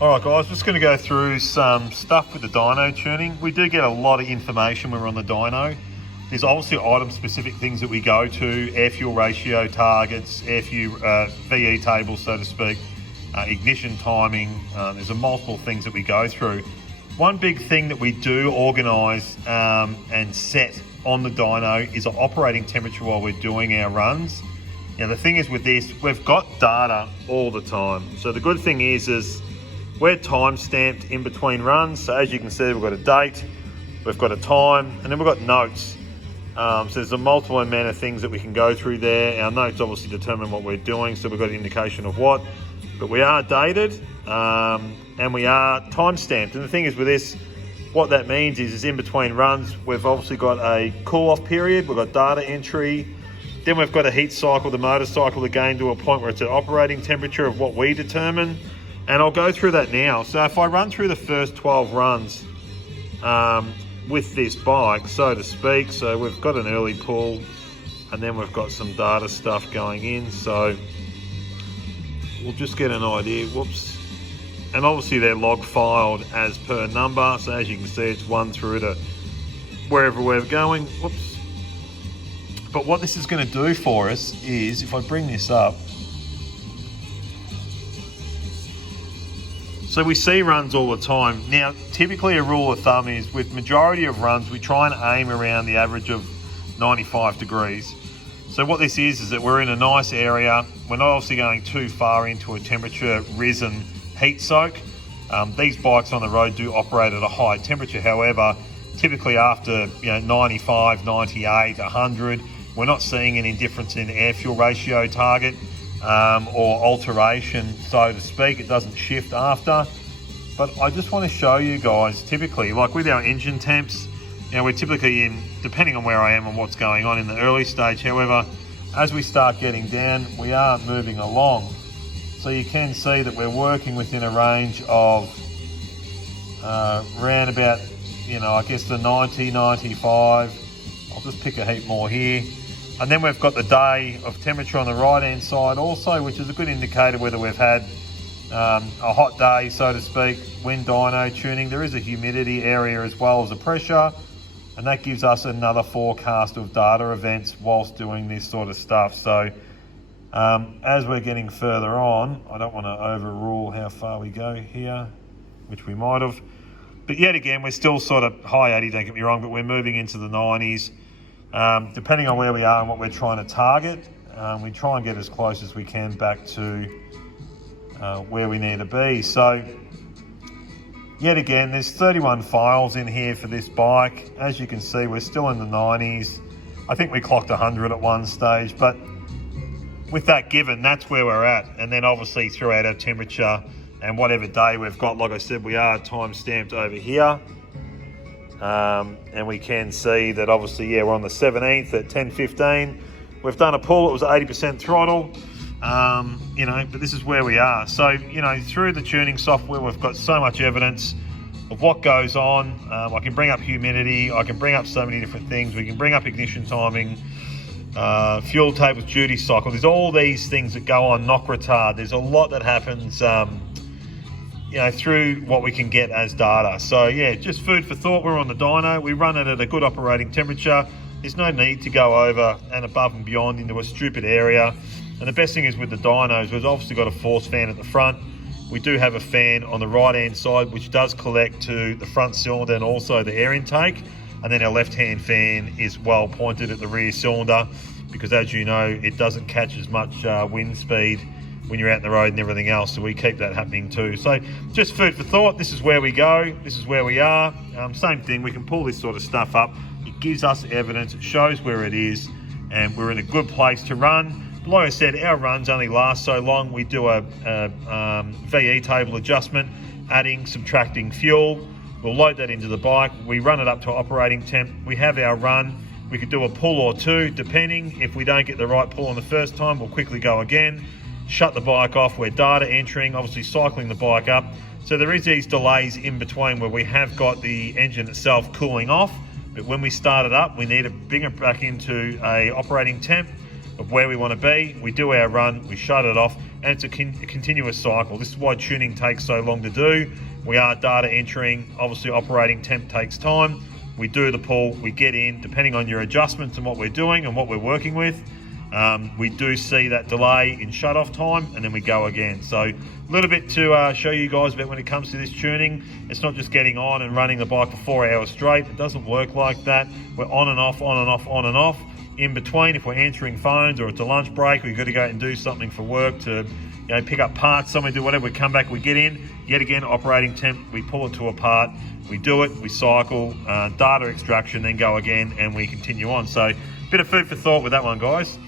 All right, guys, just going to go through some stuff with the dyno tuning. We do get a lot of information when we're on the dyno. There's obviously item-specific things that we go to, air fuel ratio targets, air fuel VE tables, so to speak, ignition timing. There's multiple things that we go through. One big thing that we do organise and set on the dyno is an operating temperature while we're doing our runs. Now, the thing is with this, we've got data all the time. So the good thing is we're time stamped in between runs. So as you can see, we've got a date, we've got a time, and then we've got notes. So there's a multiple amount of things that we can go through there. Our notes obviously determine what we're doing, so we've got an indication of what. But we are dated and we are time stamped. And the thing is with this, what that means is in between runs, we've obviously got a cool off period, we've got data entry, then we've got a heat cycle, the motorcycle again to a point where it's at operating temperature of what we determine. And I'll go through that now. So if I run through the first 12 runs with this bike, so to speak, so we've got an early pull and then we've got some data stuff going in. So we'll just get an idea, whoops. And obviously they're log filed as per number. So as you can see, it's 1 through to wherever we're going, whoops. But what this is gonna do for us is, if I bring this up, so we see runs all the time. Now, typically a rule of thumb is with majority of runs, we try and aim around the average of 95 degrees. So what this is that we're in a nice area. We're not obviously going too far into a temperature risen heat soak. These bikes on the road do operate at a high temperature. However, typically after 95, 98, 100, we're not seeing any difference in air fuel ratio target. Or alteration, so to speak. It doesn't shift after. But I just want to show you guys, typically, like with our engine temps, we're typically in, depending on where I am and what's going on in the early stage. However, as we start getting down, we are moving along. So you can see that we're working within a range of around about, I guess the 90, 95. I'll just pick a heap more here. And then we've got the day of temperature on the right-hand side also, which is a good indicator whether we've had a hot day, so to speak, when dyno tuning. There is a humidity area as well as a pressure, and that gives us another forecast of data events whilst doing this sort of stuff. So as we're getting further on, I don't want to overrule how far we go here, which we might have. But yet again, we're still sort of high 80, don't get me wrong, but we're moving into the 90s. Depending on where we are and what we're trying to target, we try and get as close as we can back to where we need to be. So yet again, there's 31 files in here for this bike. As you can see, we're still in the 90s. I think we clocked 100 at one stage, but with that given, that's where we're at. And then obviously throughout our temperature and whatever day we've got, like I said, we are time stamped over here. And we can see that obviously, we're on the 17th at 10:15. We've done a pull, it was 80% throttle, but this is where we are. So, through the tuning software, we've got so much evidence of what goes on. I can bring up humidity, I can bring up so many different things. We can bring up ignition timing, fuel tables, duty cycle. There's all these things that go on, knock retard. There's a lot that happens through what we can get as data. So just food for thought. We're on the dyno. We run it at a good operating temperature. There's no need to go over and above and beyond into a stupid area. And the best thing is with the dynos, we've obviously got a force fan at the front. We do have a fan on the right-hand side, which does collect to the front cylinder and also the air intake. And then our left-hand fan is well pointed at the rear cylinder because, as you know, it doesn't catch as much wind speed when you're out in the road and everything else, so we keep that happening too. So just food for thought. This is where we go, this is where we are. Same thing, we can pull this sort of stuff up. It gives us evidence, it shows where it is, and we're in a good place to run. But like I said, our runs only last so long. We do a VE table adjustment, adding, subtracting fuel. We'll load that into the bike, we run it up to operating temp, we have our run. We could do a pull or two, depending. If we don't get the right pull on the first time, we'll quickly go again. Shut the bike off, we're data entering, obviously cycling the bike up. So there is these delays in between where we have got the engine itself cooling off, but when we start it up, we need to bring it back into a operating temp of where we want to be. We do our run, we shut it off, and it's a continuous cycle. This is why tuning takes so long to do. We are data entering, obviously operating temp takes time. We do the pull, we get in, depending on your adjustments and what we're doing and what we're working with. We do see that delay in shut-off time, and then we go again. So a little bit to show you guys about when it comes to this tuning. It's not just getting on and running the bike for 4 hours straight. It doesn't work like that. We're on and off, on and off, on and off. In between, if we're answering phones or it's a lunch break, or you've got to go out and do something for work, to pick up parts, somewhere, do whatever, we come back, we get in, yet again, operating temp, we pull it to a part, we do it, we cycle, data extraction, then go again, and we continue on. So, bit of food for thought with that one, guys.